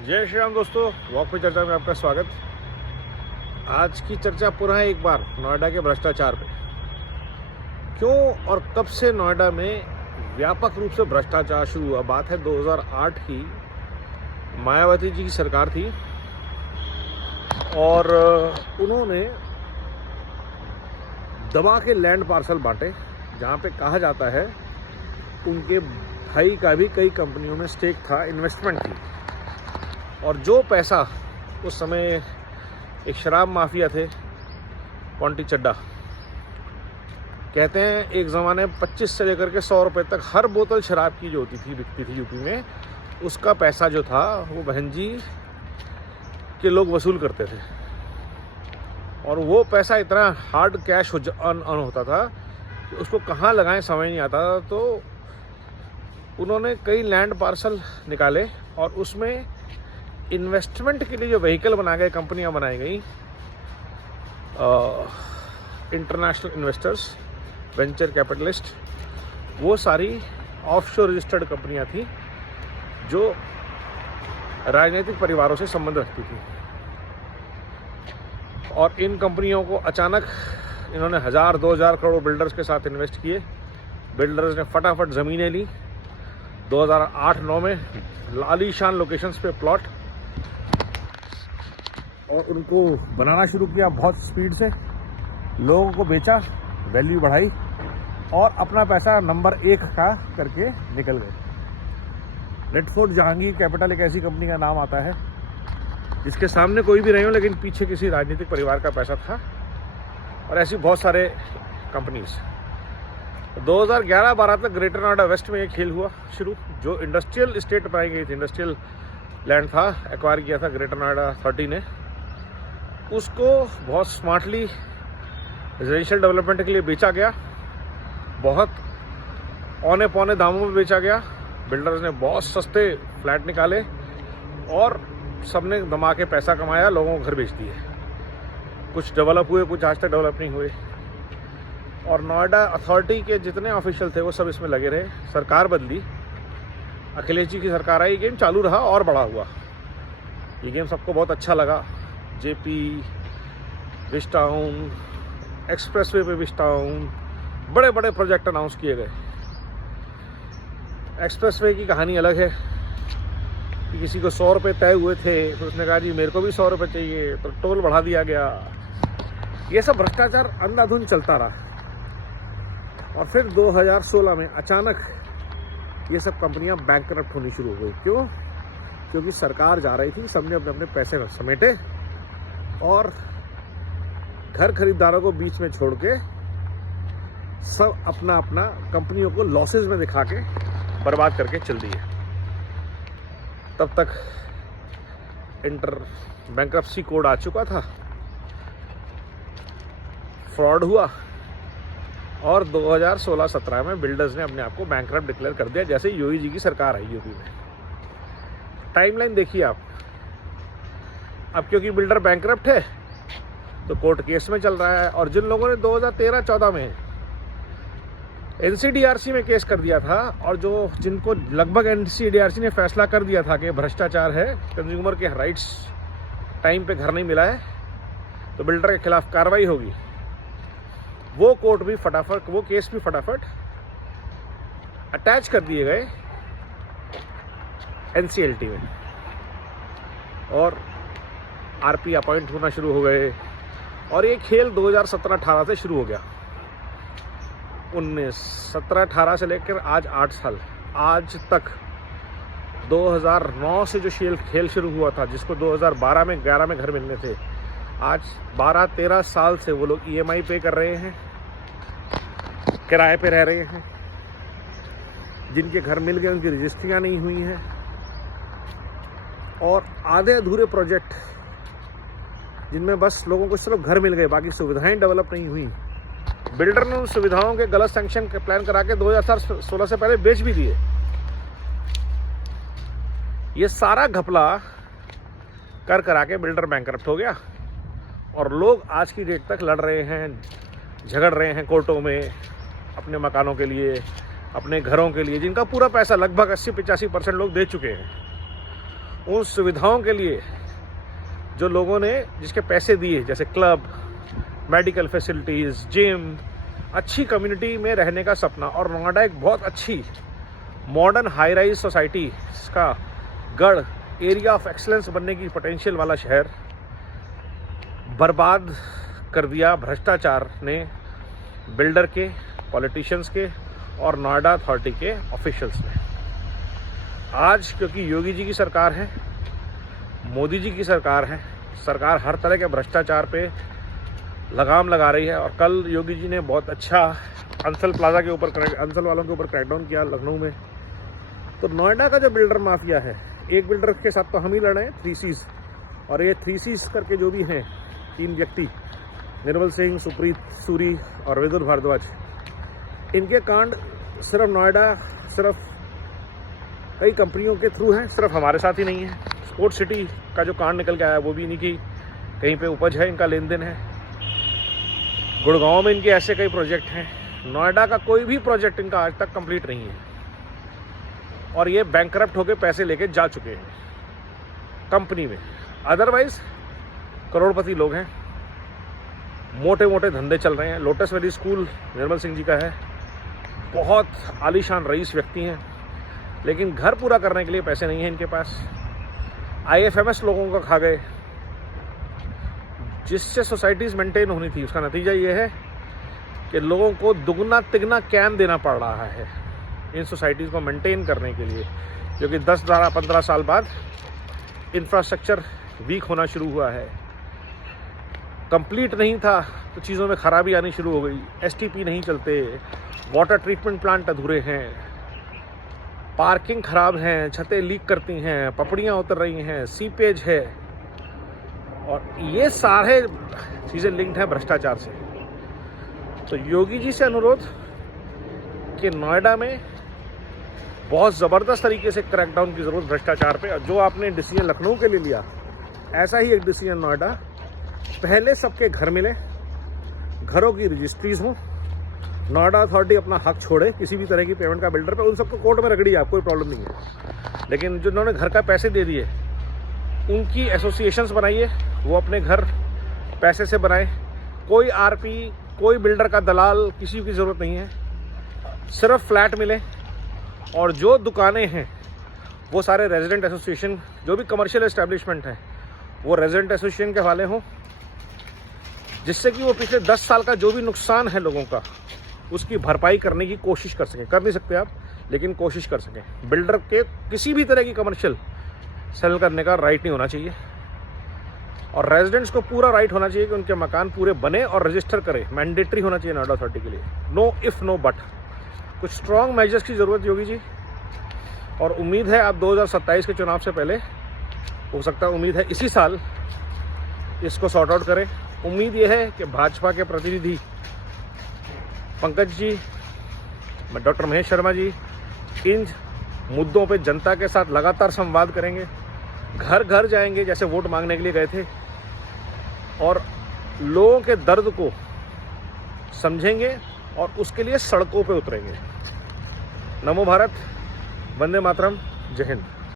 जय श्री राम दोस्तों, वॉक पे चर्चा में आपका स्वागत। आज की चर्चा पुनः एक बार नोएडा के भ्रष्टाचार पे। क्यों और कब से नोएडा में व्यापक रूप से भ्रष्टाचार शुरू हुआ? बात है 2008 की। मायावती जी की सरकार थी और उन्होंने दबा के लैंड पार्सल बांटे, जहाँ पे कहा जाता है उनके भाई का भी कई कंपनियों में स्टेक था, इन्वेस्टमेंट थी। और जो पैसा उस समय एक शराब माफिया थे, पॉन्टी चड्डा, कहते हैं एक ज़माने 25 से लेकर के 100 रुपये तक हर बोतल शराब की जो होती थी, बिकती थी यूपी में, उसका पैसा जो था वो बहन जी के लोग वसूल करते थे। और वो पैसा इतना हार्ड कैश ऑन होता था कि उसको कहाँ लगाएं समझ नहीं आता था। तो उन्होंने कई लैंड पार्सल निकाले और उसमें इन्वेस्टमेंट के लिए जो व्हीकल बनाए गए, कंपनियां बनाई गई, इंटरनेशनल इन्वेस्टर्स, वेंचर कैपिटलिस्ट, वो सारी ऑफशोर रजिस्टर्ड कंपनियां थी जो राजनीतिक परिवारों से संबंध रखती थी। और इन कंपनियों को अचानक इन्होंने 1000-2000 करोड़ बिल्डर्स के साथ इन्वेस्ट किए। बिल्डर्स ने फटाफट ज़मीनें ली 2008-9 में, आलीशान लोकेशंस पे प्लॉट, और उनको बनाना शुरू किया बहुत स्पीड से। लोगों को बेचा, वैल्यू बढ़ाई और अपना पैसा नंबर 1 का करके निकल गए। रेडफोर्ड जहांगीर कैपिटल एक ऐसी कंपनी का नाम आता है जिसके सामने कोई भी नहीं हो, लेकिन पीछे किसी राजनीतिक परिवार का पैसा था। और ऐसी बहुत सारे कंपनीज। 2011-12 तक ग्रेटर नोएडा वेस्ट में ये खेल हुआ शुरू। जो इंडस्ट्रियल इस्टेट बनाई गई थी, इंडस्ट्रियल लैंड था, एक्वायर किया था ग्रेटर नोएडा अथॉरिटी ने, उसको बहुत स्मार्टली रेजिडेंशियल डेवलपमेंट के लिए बेचा गया। बहुत औने पौने दामों में बेचा गया। बिल्डर्स ने बहुत सस्ते फ्लैट निकाले और सबने दमा के पैसा कमाया, लोगों को घर बेच दिए। कुछ डेवलप हुए, कुछ आज तक डेवलप नहीं हुए। और नोएडा अथॉरिटी के जितने ऑफिशियल थे वो सब इसमें लगे रहे। सरकार बदली, अखिलेश जी की सरकार आई, गेम चालू रहा और बड़ा हुआ। ये गेम सबको बहुत अच्छा लगा। जेपी, विस्टाउन, एक्सप्रेसवे पे विस्टाउन, बड़े बड़े प्रोजेक्ट अनाउंस किए गए। एक्सप्रेसवे की कहानी अलग है कि किसी को 100 रुपये तय हुए थे, तो उसने कहा जी मेरे को भी 100 रुपये चाहिए, तो टोल बढ़ा दिया गया। ये सब भ्रष्टाचार अंधाधुंध चलता रहा। और फिर 2016 में अचानक ये सब कंपनियां बैंकरप्ट होनी शुरू हो गई। क्यों? क्योंकि सरकार जा रही थी, सबने अपने अपने पैसे समेटे और घर खरीदारों को बीच में छोड़ के सब अपना अपना कंपनियों को लॉसेस में दिखा के बर्बाद करके चल दिए। तब तक बैंक्रप्सी कोड आ चुका था, फ्रॉड हुआ और 2016-17 में बिल्डर्स ने अपने आप को बैंकरप्ट डिक्लेयर कर दिया, जैसे योगी जी की सरकार आई यूपी में। टाइमलाइन देखिए आप। अब क्योंकि बिल्डर बैंकरप्ट है तो कोर्ट केस में चल रहा है। और जिन लोगों ने 2013-14 में एनसीडीआरसी में केस कर दिया था और जिनको लगभग एनसीडीआरसी ने फैसला कर दिया था कि भ्रष्टाचार है, कंज्यूमर के राइट्स, टाइम पे घर नहीं मिला है तो बिल्डर के खिलाफ कार्रवाई होगी, वो कोर्ट भी फटाफट, वो केस भी फटाफट अटैच कर दिए गए एनसीएलटी में और आरपी अपॉइंट होना शुरू हो गए। और ये खेल 2017-18 से शुरू हो गया। 17-18 से लेकर आज 8 साल, आज तक 2009 से जो खेल शुरू हुआ था, जिसको 2012 में 11 में घर मिलने थे, आज 12-13 साल से वो लोग ईएमआई पे कर रहे हैं, किराए पे रह रहे हैं। जिनके घर मिल गए उनकी रजिस्ट्रियाँ नहीं हुई हैं और आधे अधूरे प्रोजेक्ट जिनमें बस लोगों को सिर्फ घर मिल गए, बाकी सुविधाएं डेवलप नहीं हुई। बिल्डर ने उन सुविधाओं के गलत सैंक्शन के प्लान करा के 2016 से पहले बेच भी दिए। ये सारा घपला करा के बिल्डर बैंकरप्ट हो गया और लोग आज की डेट तक लड़ रहे हैं, झगड़ रहे हैं कोर्टों में अपने मकानों के लिए, अपने घरों के लिए, जिनका पूरा पैसा लगभग 80-85% लोग दे चुके हैं। उन सुविधाओं के लिए जो लोगों ने जिसके पैसे दिए, जैसे क्लब, मेडिकल फैसिलिटीज़, जिम, अच्छी कम्युनिटी में रहने का सपना। और नोएडा एक बहुत अच्छी मॉडर्न हाई राइज सोसाइटी का गढ़, एरिया ऑफ एक्सलेंस बनने की पोटेंशियल वाला शहर बर्बाद कर दिया भ्रष्टाचार ने, बिल्डर के, पॉलिटिशियंस के और नोएडा अथॉरिटी के ऑफिशियल्स ने। आज क्योंकि योगी जी की सरकार है, मोदी जी की सरकार है, सरकार हर तरह के भ्रष्टाचार पे लगाम लगा रही है। और कल योगी जी ने बहुत अच्छा अंसल प्लाजा के ऊपर, अंसल वालों के ऊपर क्रैकडाउन किया लखनऊ में। तो नोएडा का जो बिल्डर माफिया है, एक बिल्डर के साथ तो हम ही लड़े हैं, 3 Cs, और ये 3 Cs करके जो भी हैं 3 व्यक्ति, निर्मल सिंह, सुप्रीत सूरी और विदुर भारद्वाज, इनके कांड सिर्फ नोएडा, सिर्फ कई कंपनियों के थ्रू हैं, सिर्फ हमारे साथ ही नहीं है। स्पोर्ट्स सिटी का जो कांड निकल के आया वो भी इन्हीं की कहीं पे उपज है, इनका लेन देन है। गुड़गांव में इनके ऐसे कई प्रोजेक्ट हैं। नोएडा का कोई भी प्रोजेक्ट इनका आज तक कंप्लीट नहीं है और ये बैंकरप्ट होकर पैसे लेके जा चुके हैं कंपनी में। अदरवाइज करोड़पति लोग हैं, मोटे मोटे धंधे चल रहे हैं। Lotus valley school Nirmal Singh ji का है, बहुत आलीशान रईस व्यक्ति हैं, लेकिन घर पूरा करने के लिए पैसे नहीं हैं इनके पास। IFMS लोगों का खा गए, जिससे सोसाइटीज़ मेंटेन होनी थी, उसका नतीजा ये है कि लोगों को दुगना तिगना कैम देना पड़ रहा है इन सोसाइटीज़ को मेंटेन करने के लिए, क्योंकि 10, 12, 15 साल बाद इंफ्रास्ट्रक्चर वीक होना शुरू हुआ है। कंप्लीट नहीं था तो चीज़ों में खराबी आनी शुरू हो गई। STP नहीं चलते, वाटर ट्रीटमेंट प्लांट अधूरे हैं, पार्किंग खराब हैं, छतें लीक करती हैं, पपड़ियाँ उतर रही हैं, सीपेज है, और ये सारे चीज़ें लिंक्ड हैं भ्रष्टाचार से। तो योगी जी से अनुरोध कि नोएडा में बहुत ज़बरदस्त तरीके से क्रैकडाउन की ज़रूरत भ्रष्टाचार पे। और जो आपने डिसीजन लखनऊ के लिए लिया, ऐसा ही एक डिसीजन नोएडा, पहले सबके घर मिले, घरों की रजिस्ट्रीज हों, नोएडा अथॉरिटी अपना हक छोड़े किसी भी तरह की पेमेंट का बिल्डर पे, उन सबको कोर्ट में रगड़िए, आप कोई प्रॉब्लम नहीं है। लेकिन जो उन्होंने घर का पैसे दे दिए, उनकी एसोसिएशंस बनाइए, वो अपने घर पैसे से बनाए। कोई RP, कोई बिल्डर का दलाल, किसी की ज़रूरत नहीं है, सिर्फ फ्लैट मिले। और जो दुकानें हैं वो सारे रेजिडेंट एसोसिएशन, जो भी कमर्शियल एस्टेब्लिशमेंट है वो रेजिडेंट एसोसिएशन के हवाले हों, जिससे कि वो पिछले 10 साल का जो भी नुकसान है लोगों का, उसकी भरपाई करने की कोशिश कर सकें। कर नहीं सकते आप, लेकिन कोशिश कर सकें। बिल्डर के किसी भी तरह की कमर्शियल सेल करने का राइट नहीं होना चाहिए, और रेजिडेंट्स को पूरा राइट होना चाहिए कि उनके मकान पूरे बने और रजिस्टर करें। मैंडेटरी होना चाहिए नोएडा अथॉरिटी के लिए, नो इफ़ नो बट। कुछ स्ट्रॉन्ग मेजर्स की ज़रूरत योगी जी, और उम्मीद है आप 2027 के चुनाव से पहले, हो सकता है उम्मीद है इसी साल, इसको सॉर्ट आउट करें। उम्मीद ये है कि भाजपा के प्रतिनिधि पंकज जी, डॉक्टर महेश शर्मा जी इन मुद्दों पे जनता के साथ लगातार संवाद करेंगे, घर घर जाएंगे जैसे वोट मांगने के लिए गए थे, और लोगों के दर्द को समझेंगे और उसके लिए सड़कों पे उतरेंगे। नमो भारत, वंदे मातरम, जय हिंद।